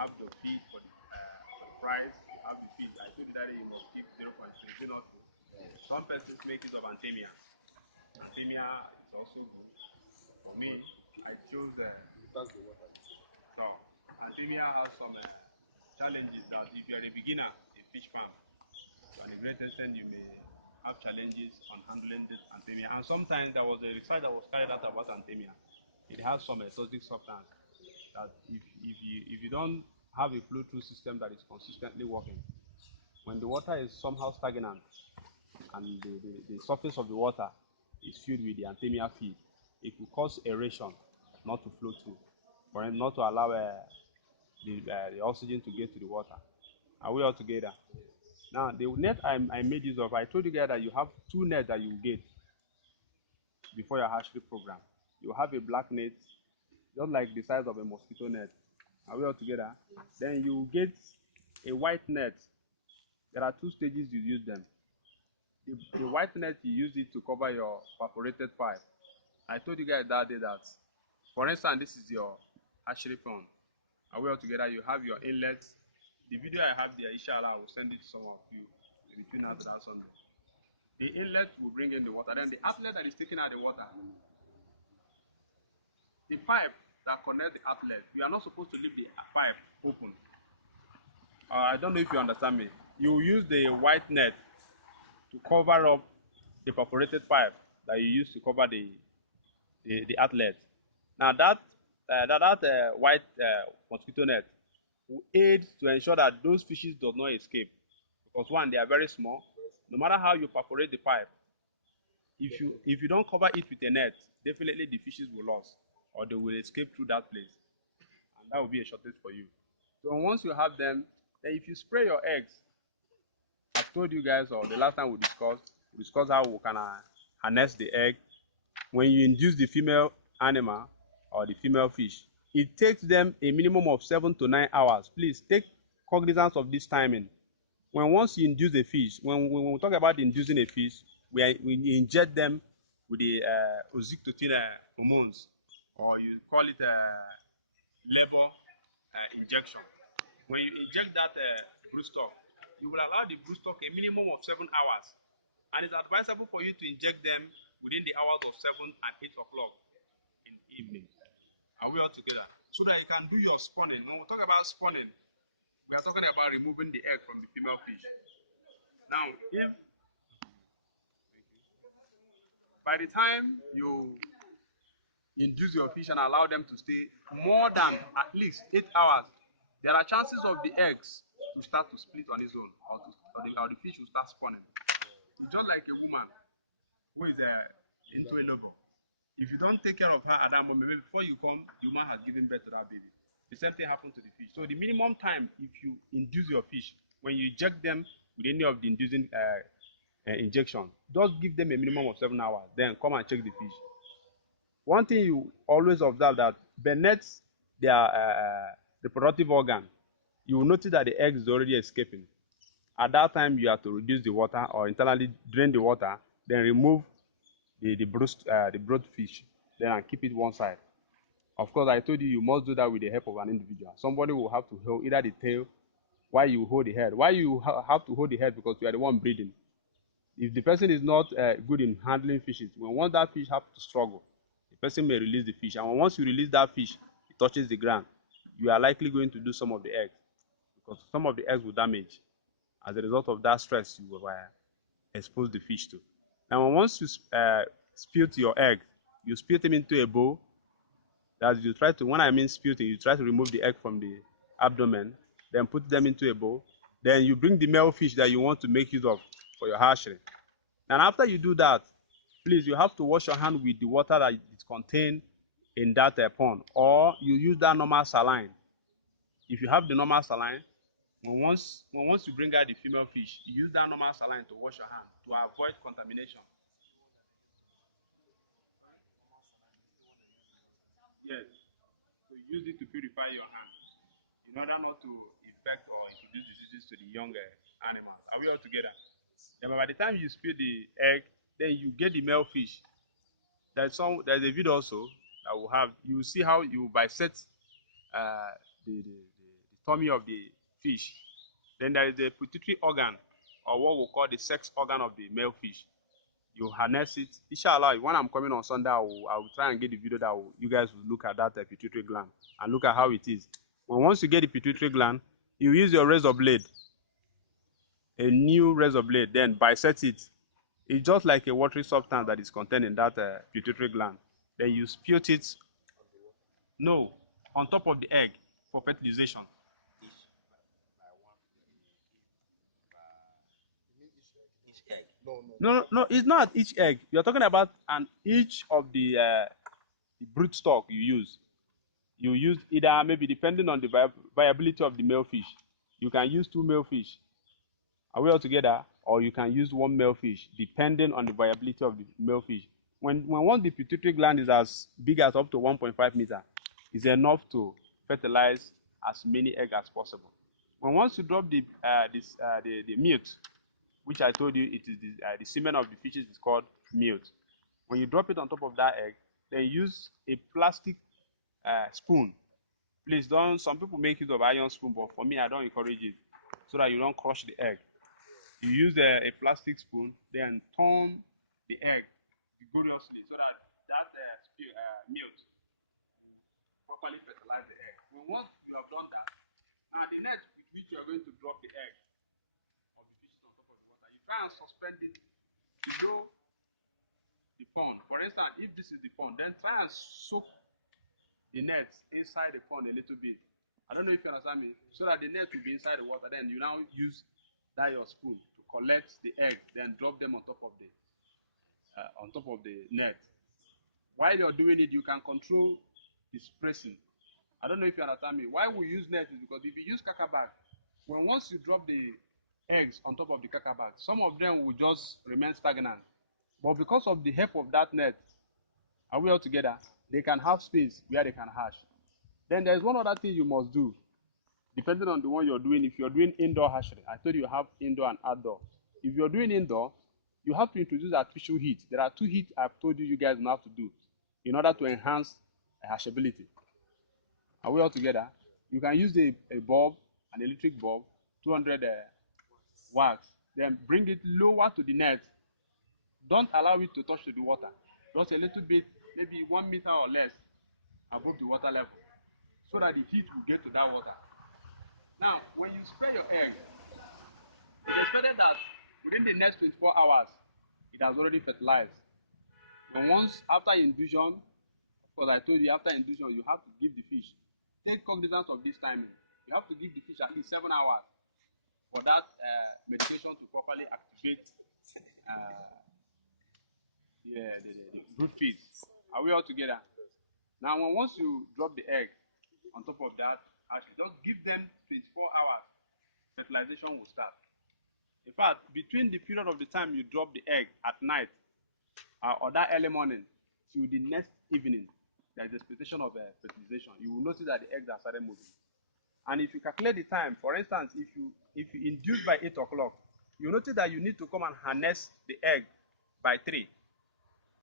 have the feed for the price, you have the feed. I told you that it will keep 0.15 or two. Some persons make use of Antemia. Antemia is also good. For me, I chose so Antemia has some challenges that if you're a beginner in fish farm, to an great extent you may have challenges on handling this Antemia. And sometimes there was a research that was carried out about Antemia. It has some exotic substance that if you don't have a flow-through system that is consistently working, when the water is somehow stagnant and the surface of the water is filled with the Antemia feed, it will cause aeration not to flow through, for it not to allow the oxygen to get to the water. Are we all together? Now, the net I made use of, I told you guys that you have two nets that you get before your hatchery program. You have a black net, just like the size of a mosquito net. Are we all together? Then you get a white net. There are two stages you use them. The white net, you use it to cover your perforated pipe. I told you guys that day that, for instance, this is your hatchery pond. Are we all together? You have your inlet. The video I have there, inshallah, I will send it to some of you between us and Sunday. The inlet will bring in the water. Then the outlet that is taking out the water, the pipe that connects the outlet, you are not supposed to leave the pipe open. I don't know if you understand me. You use the white net to cover up the perforated pipe that you use to cover the outlet. Now that white mosquito net will aid to ensure that those fishes do not escape, because one, they are very small. No matter how you perforate the pipe, if you don't cover it with a net, definitely the fishes will lose or they will escape through that place, and that will be a shortage for you. So once you have them, then if you spray your eggs, I've told you guys, or the last time we discussed how we can harness the egg. When you induce the female animal or the female fish, it takes them a minimum of 7 to 9 hours. Please take cognizance of this timing. Once you induce a fish, when we talk about inducing a fish, we inject them with the oxytocin hormones, or you call it labor injection. When you inject that broodstock, you will allow the broodstock a minimum of 7 hours, and it's advisable for you to inject them within the hours of 7 and 8 o'clock in the evening. Are we all together? So that you can do your spawning. When we talk about spawning, we are talking about removing the egg from the female fish. Now, if by the time you induce your fish and allow them to stay more than at least 8 hours, there are chances of the eggs to start to split on its own, or the fish will start spawning. It's just like a woman who is into a labor. If you don't take care of her at that moment, maybe before you come, the woman has given birth to that baby. The same thing happens to the fish. So the minimum time, if you induce your fish, when you inject them with any of the inducing injection, just give them a minimum of 7 hours. Then come and check the fish. One thing you always observe that beneath their reproductive organ, you will notice that the egg is already escaping. At that time, you have to reduce the water or internally drain the water, then remove the brood fish, then and keep it one side. Of course, I told you you must do that with the help of an individual. Somebody will have to hold either the tail while you hold the head. Why you have to hold the head? Because you are the one breeding. If the person is not good in handling fishes, once that fish has to struggle, the person may release the fish. And once you release that fish, it touches the ground, you are likely going to do some of the eggs, because some of the eggs will damage as a result of that stress you will expose the fish to. Now, once you split your egg, you split them into a bowl. That you try to, when I mean splitting, you try to remove the egg from the abdomen, then put them into a bowl. Then you bring the male fish that you want to make use of for your hatchery. And after you do that, please, you have to wash your hand with the water that is contained in that pond, or you use that normal saline. If you have the normal saline, once you bring out the female fish, you use that normal saline to wash your hand to avoid contamination. Yes. So use it to purify your hand in order not to infect or introduce diseases to the younger animals. Are we all together? Then by the time you spill the egg, then you get the male fish. There's a video also that will have, you will see how you bisect the tummy of the fish. Then there is the pituitary organ, or what we call the sex organ of the male fish. You harness it. Inshallah, when I'm coming on Sunday, I will try and get the video that you guys will look at that pituitary gland and look at how it is. Once you get the pituitary gland, you use your razor blade, a new razor blade, then bisect it. It's just like a watery substance that is contained in that pituitary gland. Then you spit it, no, on top of the egg for fertilization. No, it's not each egg. You're talking about each of the brood stock you use. You use either, maybe depending on the viability of the male fish. You can use 2 male fish. Are we all together? Or you can use 1 male fish, depending on the viability of the male fish. When once the pituitary gland is as big as up to 1.5 meter, it's enough to fertilize as many eggs as possible. Once you drop the mute, which I told you it is the semen of the fishes is called mute. When you drop it on top of that egg, then use a plastic spoon. Please don't. Some people make use of iron spoon, but for me, I don't encourage it, so that you don't crush the egg. You use a plastic spoon, then turn the egg vigorously, so that milk properly fertilize the egg. Once you have done that, now the net with which you are going to drop the egg of the fish on top of the water, you try and suspend it below the pond. For instance, if this is the pond, then try and soak the net inside the pond a little bit. I don't know if you understand me. So that the net will be inside the water. Then you now use that your spoon to collect the egg, then drop them on top of the net. While you're doing it, you can control the spacing. I don't know if you understand me. Why we use net is because if you use caca bag, once you drop the eggs on top of the caca bag, some of them will just remain stagnant. But because of the help of that net, are we all together? They can have space where they can hatch. Then there's one other thing you must do, depending on the one you're doing. If you're doing indoor hatchery, I told you have indoor and outdoor. If you're doing indoor, you have to introduce artificial heat. There are 2 heats I've told you guys now have to do in order to enhance hatchability. Are we all together? You can use a bulb, an electric bulb, 200 watts. Then bring it lower to the net. Don't allow it to touch to the water. Just a little bit, maybe 1 meter or less above the water level, so that the heat will get to that water. Now, when you spray your egg, it's expected that within the next 24 hours, it has already fertilized. But once after induction, because I told you after induction, you have to give the fish. Take cognizance of this timing. You have to give the fish at least 7 hours for that medication to properly activate the brood feed. Are we all together? Now, once you drop the egg on top of that, just give them 24 hours. Fertilization will start. In fact, between the period of the time you drop the egg at night or that early morning till the next evening, there is expectation of fertilization. You will notice that the eggs are started moving. And if you calculate the time, for instance, if you induce by 8 o'clock, you notice that you need to come and harness the egg by 3.